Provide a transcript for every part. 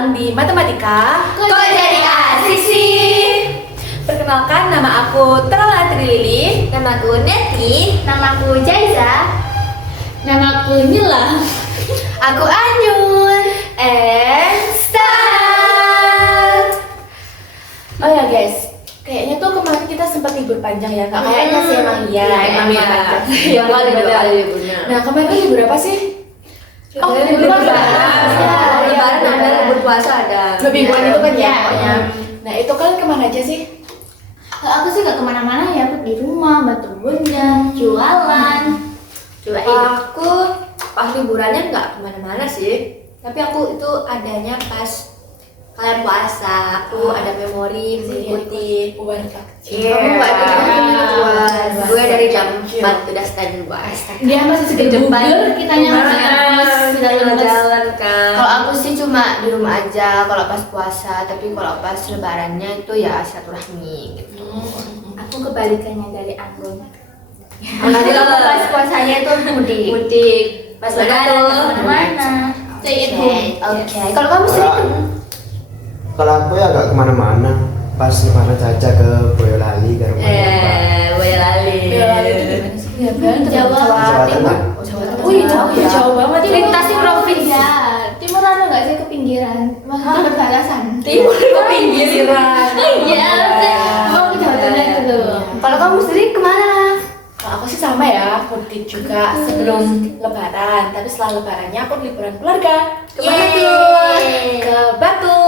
datang di Matematika. Kok jadi asik sih? Perkenalkan, nama aku Trala Trilili. Nama aku Neti. Nama aku Jaiza. Nama aku Nila. Aku Anyun. Start. Oh ya guys, kayaknya tuh kemarin kita sempat libur panjang ya. Nggak kayaknya sih emang iya. Emang libur iya. panjang. Iya, Emang libur bener. kali liburnya. Nah kemarin tuh libur apa sih? Oh, libur lebaran. Ya, Lebaran ada, libur puasa ada. Mingguan itu kan ya Iya. pokoknya. Nah itu kalian kemana aja sih? Aku sih gak kemana-mana ya, aku di rumah bantu bunda, jualan. Aku pas liburannya nggak kemana-mana sih. Tapi aku itu adanya pas kalian puasa. Aku ada memori mengikuti. Bubar takjil. Iya. Kamu nggak ikut gue dari jam 4 udah standby. Dia masih segede buger, kitanya masih jalan kan. Kalau aku sih cuma di rumah aja kalau pas puasa, tapi kalau pas lebarannya itu ya silaturahmi gitu. Aku kebalikannya dari Anggun. Nanti aku pas puasanya itu mudik. Pas Lebaran lebaran kemana-mana. Stay at home. Oke. Kalau kamu sering Kalau aku ya gak kemana-mana. Pas lebaran saja ke Boyolali ke rumah bapak. Boyolali. Boyolali itu gimana sih? Ya, Jawa Jawa Tengah. Oh, Jawa Tengah. Wih, jauh ya. Jauh banget ya. Lintasi provinsi. Ya, timur ada nggak sih ke pinggiran? Maksudnya berbatasan. Timur ke pinggiran. Iya, mau ke Jawa Tengah gitu. Kalau kamu sendiri kemana? Kalau aku sih sama ya, mudik juga sebelum lebaran. Tapi setelah lebarannya aku liburan keluarga. Kemana tuh? Ke Batu.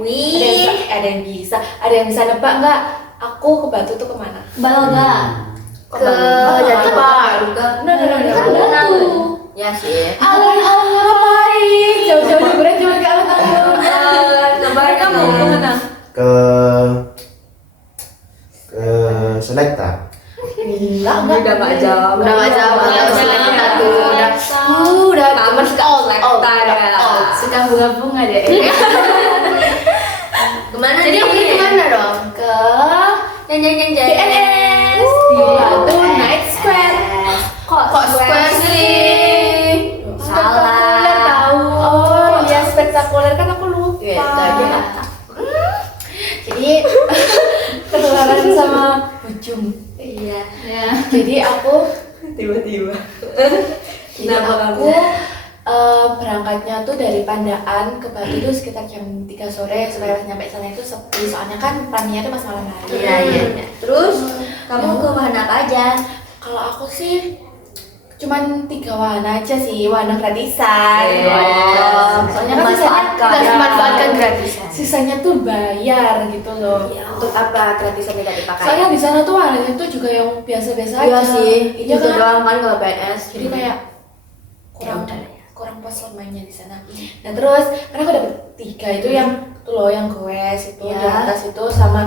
Wih. Ada yang bisa, ada yang bisa nebak nggak? Aku ke Batu tuh kemana? Baloga. Ke Jatibar. Nah, Kan Batu. Ya sih. Alun-alun ngapain? Jauh-jauh liburan cuma ke alun-alun. Lebaran kamu kemana? Ke Selekta. Enggak. Udah nggak jauh. Udah nggak jauh. Udah taman suka Suka bunga-bunga deh. Kemana? Jadi aku kemana dong? Ke Yang BNS di Batu Night Square. Kok square sih? Salah. Tahu. Oh iya, spektakuler kan aku lupa. Gitu aja. Jadi ketularan sama ujung. Iya. Ya. Jadi aku Tiba-tiba. Jadi aku berangkatnya tuh dari Pandaan ke Batu tuh sekitar jam 3 sore supaya pas nyampe sana itu sepi, soalnya kan raminya tuh pas malam hari. Iya. Terus kamu ke wahana apa aja? Kalau aku sih cuman 3 wahana aja sih, wahana gratisan. Soalnya kan Memanfaatkan. Kita memanfaatkan gratisan. sisanya tuh bayar gitu loh. Untuk apa gratisan tidak dipakai? Soalnya di sana tuh wahananya tuh juga yang biasa-biasa Iya aja. sih. Iya Itu kan? doang kan kalau PNS. Jadi kayak kurang Ya udah. kurang pas mainnya di sana. Nah terus karena aku dapet 3 itu yang tuh loh yang goes itu Ya. di atas itu sama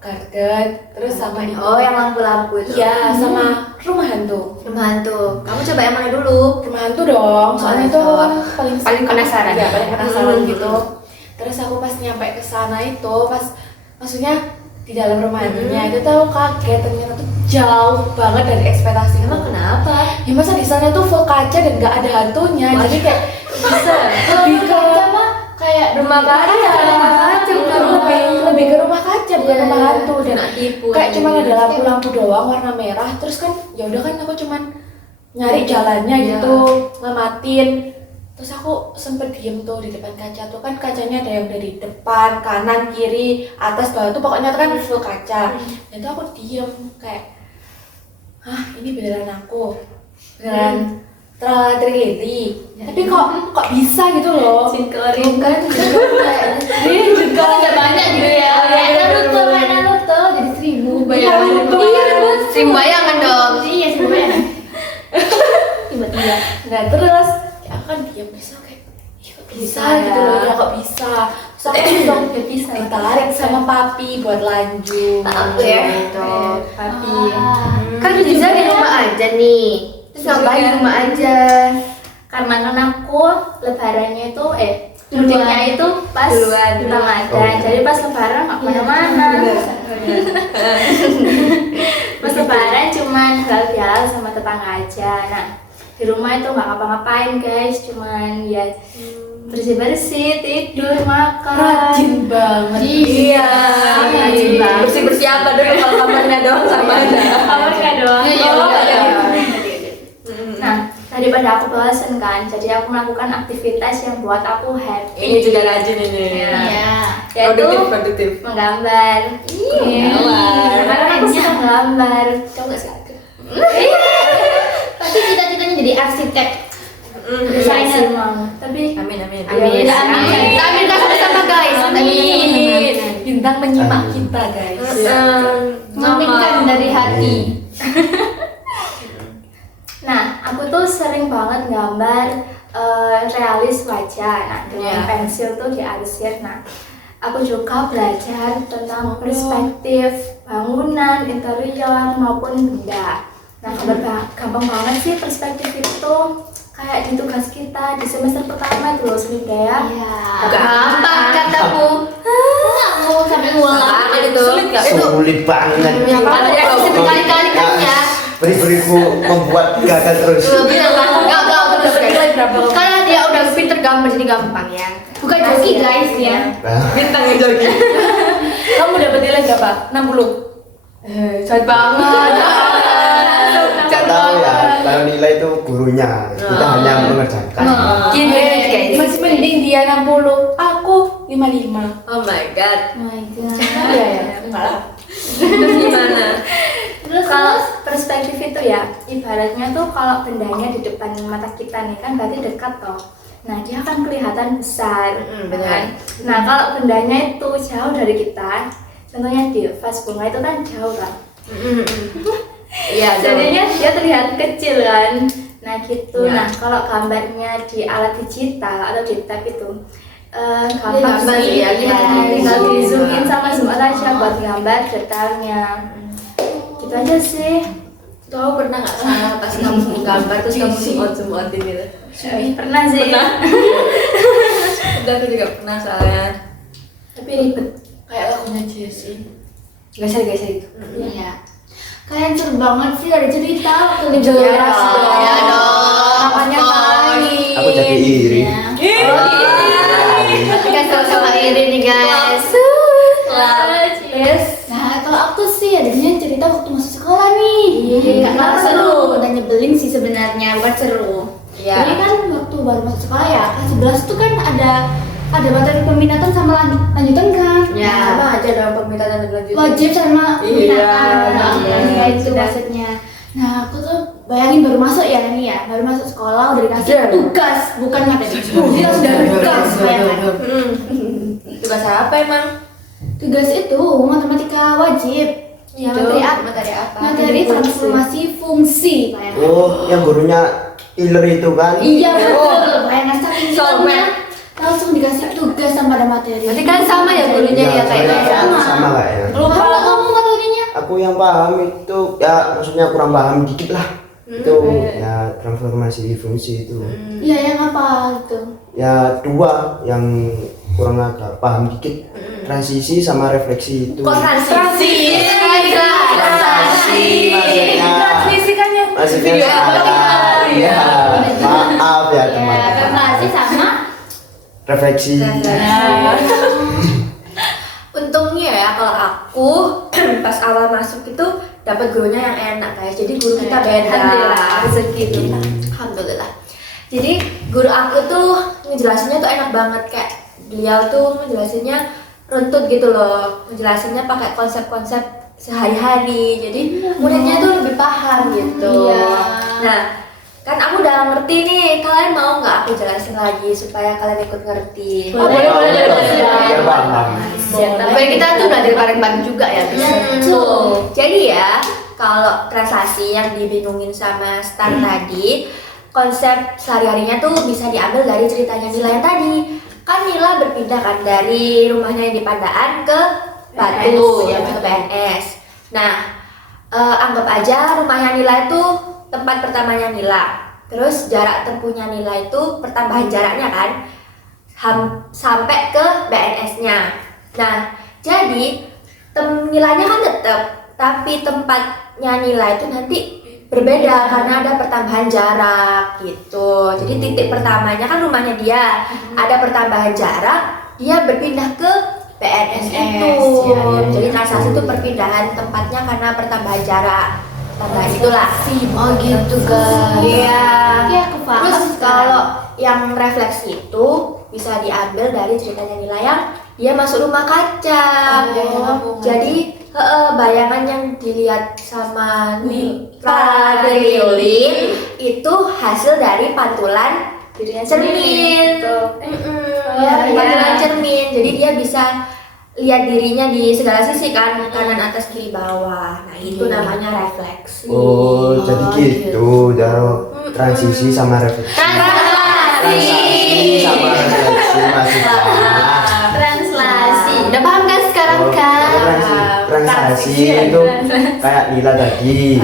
garden terus sama itu. Oh, yang lampu-lampu itu. Iya sama rumah hantu. Rumah hantu. Kamu coba yang mana dulu? Rumah hantu dong. Soalnya itu kan paling penasaran. Iya, paling penasaran Hmm. gitu. Terus aku pas nyampe ke sana itu pas maksudnya di dalam rumah hantunya itu tuh kaget ternyata tuh jauh banget dari ekspektasi. Emang kenapa? Ya masa di sana tuh full kaca dan nggak ada hantunya, jadi kayak bisa lebih ke kayak Rumah kaca. rumah kaca bukan lebih ke rumah kaca bukan Iya, rumah hantu dan kena tipu. kayak cuma ada lampu-lampu doang warna merah, terus kan ya udah kan aku cuman nyari jalannya Iya. gitu ngamatin, terus aku sempet diem tuh di depan kaca tuh kan kacanya ada yang dari depan kanan kiri atas bawah tuh pokoknya tuh kan full kaca, dan tuh aku diem kayak hah ini beneran aku beneran Trala Trilili tapi kok bisa gitu loh Sinkering kan ini juga ada banyak gitu ya. Kayak Naruto jadi 1000 bayangan. Sering bayangan dong. Iya, 1000 bayangan. Tiba-tiba. nah terus ya aku kan diam bisa kayak ih kok bisa gitu loh ya kok bisa terus aku langsung Bisa. ditarik sama papi buat lanjut Maaf ya. gitu. Papi. Kan bisa di rumah aja nih. Terus ngapain di rumah aja? Karena kan aku lebarannya itu mudiknya itu pas Duluan. Ramadan. Jadi pas lebaran nggak kemana-mana. Pas lebaran cuman halal sama tetangga aja. Nah di rumah itu nggak ngapa-ngapain guys, cuman ya bersih-bersih, tidur, makan. Rajin banget. Iya. Rajin banget. Bersih-bersih apa dulu kalau kamarnya doang sama aja. Kamarnya doang. Iya, Oh, iya. Nah, daripada aku bosan kan, jadi aku melakukan aktivitas yang buat aku happy. Ini juga rajin ini. Iya. Yaitu Produktif. menggambar. menggambar. Karena aku suka menggambar. Kamu nggak suka? Pasti cita-citanya jadi arsitek. Desainer mau. Tapi Amin. Amin. Ya, Amin. Amin kan sama-sama guys. Amin. Bintang menyimak kita guys. Mengaminkan dari hati. nah, aku tuh sering banget gambar realis wajah. Nah, dengan Iya. pensil tuh diarsir. Nah, aku juga belajar tentang perspektif bangunan, interior maupun benda. Nah, gampang banget sih perspektif itu kayak di tugas kita di semester pertama itu loh seni budaya. Iya. Gampang katamu. Kamu sampai ngulang. Itu. Sulit nggak? Sulit banget. Ada berkali-kali kan ya. Beribu-ribu membuat gagal terus. Gagal terus guys. Nilai berapa? Karena dia udah pinter gambar jadi gampang ya. Bukan joki guys ya. Nah, Bintang yang jogi. Kamu dapat nilai berapa? 60. Cepet banget. nggak tahu ya. Kalau nilai itu gurunya, kita hanya mengerjakan. Gini guys, masih mending dia 60, aku 55. Oh my god. Oh my god. Iya ya, enggak lah. Terus gimana? Terus kalau perspektif itu ya, ibaratnya tuh kalau bendanya di depan mata kita nih kan berarti dekat toh. Nah, dia akan kelihatan besar, benar. kan? Nah, kalau bendanya itu jauh dari kita, contohnya di vas bunga itu kan jauh kan. Iya, Jadinya dia terlihat kecil kan. Nah, gitu. Ya. Nah, kalau gambarnya di alat digital atau di tab itu gampang gampang sih, sih ya, tinggal zoom. di zoom in sama zoom out aja buat gambar detailnya. Gitu aja sih. Tuh aku pernah nggak salah pas kamu gambar terus kamu zoom out gitu. Pernah sih. Udah aku juga pernah soalnya. Tapi ribet kayak lagunya Jessie. Geser itu. Iya. Kalian seru banget sih ada cerita waktu di Jelas dong. dong. Ya dong. Makanya kali. Aku jadi iri. Kita sama-sama iri nih guys. Nah, kalau aku sih adanya cerita waktu masuk sekolah nih. Karena seru dan nyebelin sih sebenarnya, bukan seru. Iya. Jadi kan waktu baru masuk sekolah ya, kelas 11 tuh kan ada materi peminatan sama lanjutan kan. Ya, sama aja dalam peminatan dan lanjutan. Wajib sama Iya, peminatan. iya. Ya itu maksudnya. Nah, aku tuh bayangin baru masuk ya nih ya, baru masuk sekolah udah dikasih tugas, bukan materi. Kita sudah tugas, bayangkan. Tugas apa emang? Tugas itu matematika wajib. Ya, materi apa? Materi apa? Materi transformasi fungsi, bayangkan. Oh, yang gurunya killer itu kan? Iya betul, bayangkan saking Soulmate. soalnya langsung dikasih tugas sama ada materi. Berarti kan sama ya gurunya ya kayak sama kayaknya. Lupa Kalau aku. kamu materinya? Aku yang paham itu ya maksudnya kurang paham dikit lah. Itu ya transformasi fungsi itu. Iya yang apa itu? Ya dua yang kurang agak paham dikit. Transisi sama refleksi itu. kok transisi? Transisi maksudnya. Transmisikannya. Maksudnya Video salah. Iya. Maaf ya Ya, teman-teman. refleksi sama Refleksi. Untungnya ya kalau aku pas awal masuk itu dapat gurunya yang enak guys. Jadi guru kita beda. Alhamdulillah, rezeki kita. Alhamdulillah. Jadi guru aku tuh ngejelasinnya tuh enak banget kayak beliau tuh ngejelasinnya runtut gitu loh. Ngejelasinnya pakai konsep-konsep sehari-hari. Jadi muridnya tuh lebih paham gitu. Iya. Nah, kan aku udah ngerti nih. Kalian mau nggak aku jelasin lagi supaya kalian ikut ngerti? Boleh. Biar paham. Supaya kita tuh belajar bareng-bareng juga ya. Betul. Jadi ya, kalau prestasi yang dibingungin sama Stan tadi, konsep sehari-harinya tuh bisa diambil dari ceritanya Nila yang tadi. Kan Nila berpindah kan dari rumahnya yang di Pandaan ke Batu, ya ke PNS. Nah, anggap aja rumahnya Nila itu tempat pertamanya Nila. Terus jarak tempuhnya Nila itu pertambahan jaraknya kan sampai ke BNS-nya. Nah, jadi Nilainya kan tetap, tapi tempatnya Nila itu nanti berbeda karena ada pertambahan jarak gitu. Jadi titik pertamanya kan rumahnya dia, ada pertambahan jarak, dia berpindah ke PNS itu. ya. Jadi transaksi itu perpindahan tempatnya karena pertambahan jarak. Tambahan itulah. Oh gitu guys. Iya. Oke, aku paham. Terus kalau yang refleksi itu bisa diambil dari ceritanya Nila yang dia masuk rumah kaca. Jadi bayangan yang dilihat sama Nila Lilin itu hasil dari pantulan cermin. Pantulan cermin. Jadi dia bisa lihat dirinya di segala sisi kan, kanan atas kiri bawah. Nah, itu namanya refleksi. Oh, jadi gitu. Jaro transisi sama refleksi. Transaksi sama refleksi maksudnya. Translasi. Udah paham kan sekarang kan? Transaksi itu kayak Nila tadi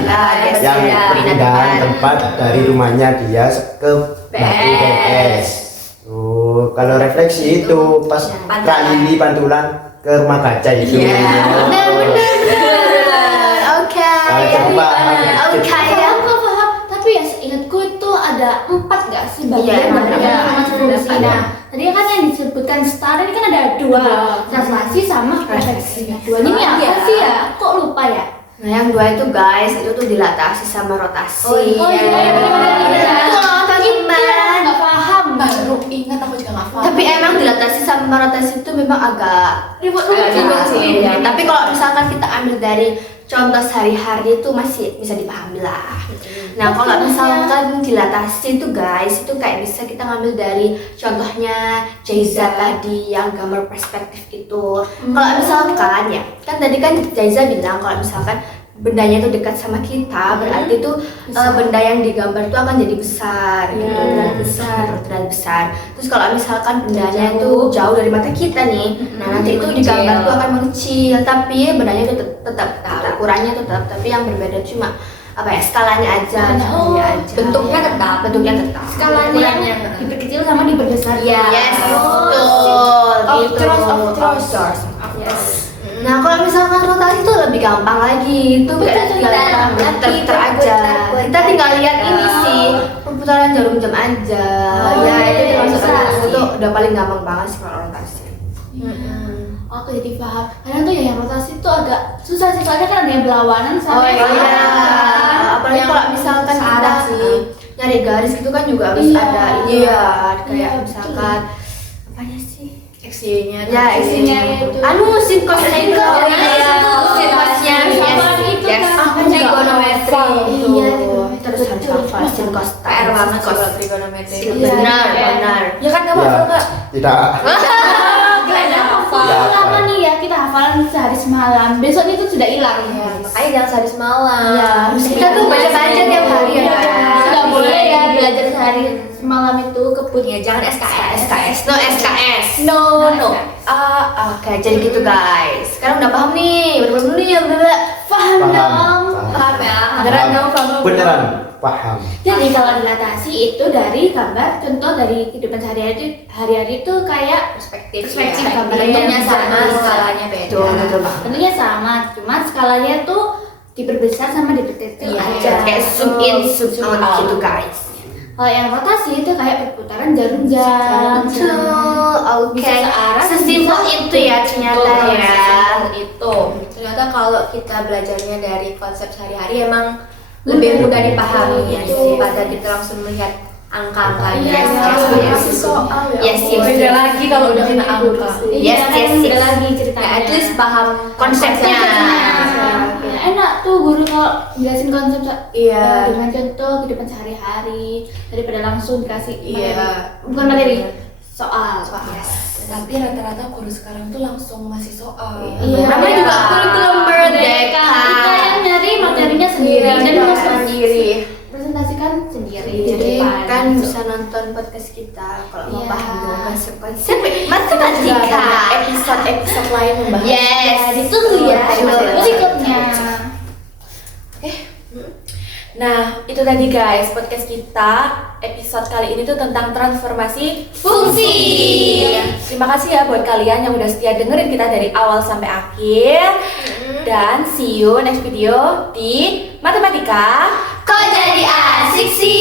yang perpindahan tempat dari rumahnya dia ke PNS. Oh, kalau refleksi itu pas Kak Lili pantulan ke rumah kaca itu. Benar. Oke. Coba. Oke, aku paham. Tapi ya seingatku itu ada 4 nggak sih bagian Iya, dari ada. masuk fungsi. Nah, tadi kan yang disebutkan setara ini kan ada 2, translasi sama refleksi. Dua ini apa Iya. sih ya? Kok lupa ya? Nah, yang 2 itu guys, itu tuh dilatasi sama rotasi. Oh iya, benar. Apa gimana? Nggak paham. Baru ingat aku juga nggak paham. Tapi emang dilatasi sama rotasi itu memang agak Ribut sih. Ya. Tapi kalau misalkan kita ambil dari contoh sehari-hari itu masih bisa dipahami lah. Nah, kalau misalkan dilatasi itu guys, itu kayak bisa kita ngambil dari contohnya Jaiza tadi yang gambar perspektif itu. Kalau misalkan ya, kan tadi kan Jaiza bilang kalau misalkan bendanya itu dekat sama kita, berarti itu benda yang digambar itu akan jadi besar, gitu, berat besar. Terus kalau misalkan bendanya itu jauh dari mata kita nih, nah nanti itu digambar itu akan mengecil, tapi bendanya itu tetap ukurannya tetap, tapi yang berbeda cuma apa ya, skalanya aja, tingginya aja. Bentuknya tetap. Skalanya yang diperkecil sama diperbesar. Yes, betul. Terus. Nah, kalau misalkan rotasi itu lebih gampang lagi, itu kayak tinggal muter aja. Kita tinggal lihat ini sih, perputaran jarum jam aja. Ya, itu termasuk rotasi. Itu udah paling gampang banget sih kalau rotasi. Aku jadi paham. Kadang tuh ya yang rotasi itu agak susah sih, soalnya kan ada yang berlawanan sama yang Apalagi kalau misalkan kita nyari garis gitu kan juga harus Iya. ada kayak Iya, misalkan apanya sih? X-nya. Ya, isinya itu. sinkosnya itu. Sinkosnya. Yes. Aku Juga trigonometri. Iya, terus harus Betul. hafal sinkos. PR banget kalau trigonometri. Benar. Ya kan kamu Ya, hafal nggak? tidak. Lama nih ya kita hafalan sehari semalam. Besoknya itu sudah hilang. Makanya jangan sehari semalam. Iya, Kita tuh baca-baca tiap hari ya. Sudah boleh ya belajar sehari semalam itu kebut. Ya, jangan SKS. No SKS. No. Oke, jadi gitu guys. Sekarang udah paham nih. Bener-bener nih ya, bener. Paham dong. Paham ya? Beneran dong, paham. Beneran paham. Jadi kalau dilatasi itu dari gambar contoh dari kehidupan sehari-hari itu kayak Perspektif gambar bentuknya yang sama, berbeda. skalanya beda. Betul banget. Bentuknya sama, cuma skalanya tuh diperbesar sama diperkecil aja. Kayak zoom in, zoom out gitu guys. Kalau yang rotasi itu kayak perputaran jarum jam. Oke. Bisa searah, Sesimpel bisa itu ya ternyata ya. Itu. Ternyata kalau kita belajarnya dari konsep sehari-hari emang lebih mudah dipahami ya daripada kita langsung melihat angka-angkanya. Yes. Beda lagi kalau udah kena angka. Yes. Beda lagi ceritanya. Ya, at least paham konsepnya. Enak tuh guru kalau jelasin konsep Iya. dengan contoh kehidupan sehari-hari daripada langsung dikasih Iya. materi. Bukan materi, soal. Tapi rata-rata guru sekarang tuh langsung ngasih soal. Iya. Namanya juga kurikulum merdeka. Kita yang nyari materinya sendiri dan harus sendiri. presentasikan sendiri. Jadi depan. kan bisa nonton podcast kita kalau mau Iya. paham dengan konsep-konsep matematika. Episode lain membahas. Yes, Ditunggu ya berikutnya. Nah, itu tadi guys podcast kita. Episode kali ini tuh tentang transformasi Fungsi. Terima kasih ya buat kalian yang udah setia dengerin kita dari awal sampai akhir. Dan see you next video di Matematika Kok jadi asik sih?